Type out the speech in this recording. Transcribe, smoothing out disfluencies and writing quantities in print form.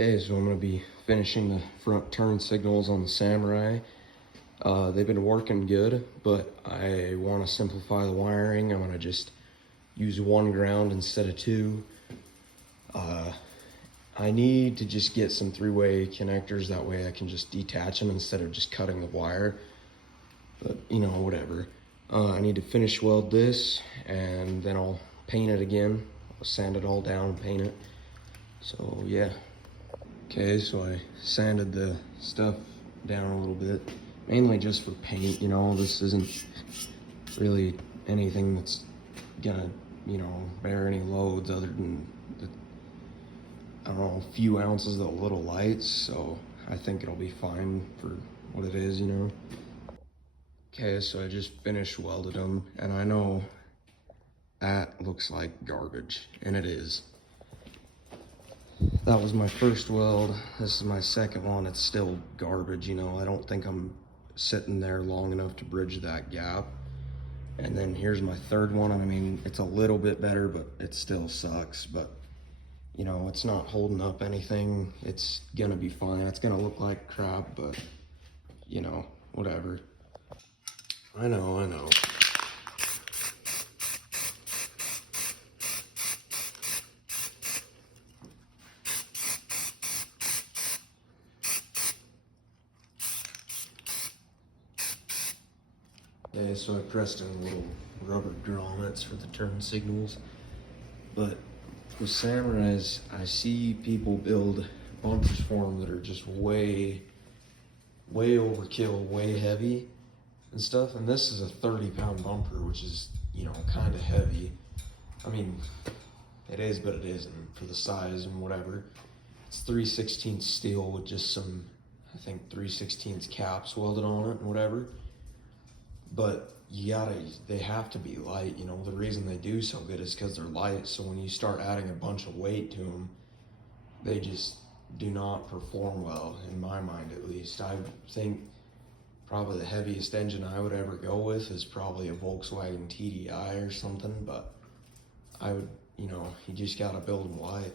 Okay, so I'm going to be finishing the front turn signals on the Samurai. They've been working good, but I want to simplify the wiring. I'm going to just use one ground instead of two. I need to just get some three-way connectors, that way I can just detach them instead of just cutting the wire. But, you know, whatever. I need to finish weld this, and then I'll paint it again. I'll sand it all down, paint it. So, yeah. Okay, so I sanded the stuff down a little bit, mainly just for paint, you know. This isn't really anything that's gonna, you know, bear any loads other than the, I don't know, a few ounces of the little lights, so I think it'll be fine for what it is, you know. Okay, so I just finished welded them, and I know that looks like garbage, and it is. That was my first weld. This is my second one. It's still garbage, you know. I don't think I'm sitting there long enough to bridge that gap. And then here's my third one. I mean, it's a little bit better, but it still sucks. But, you know, it's not holding up anything. It's gonna be fine. It's gonna look like crap, but, you know, whatever. I know. Okay, so I pressed in little rubber grommets for the turn signals, but with Samurais, I see people build bumpers for them that are just way overkill, way heavy and stuff, and this is a 30-pound bumper, which is, you know, kind of heavy. I mean, it is, but it isn't for the size and whatever. It's 3/16 steel with just some, I think, 3/16 caps welded on it and whatever. But they have to be light, you know. The reason they do so good is because they're light, so when you start adding a bunch of weight to them, they just do not perform well, in my mind at least. I think probably the heaviest engine I would ever go with is probably a Volkswagen TDI or something, but I would, you know, you just gotta build them light.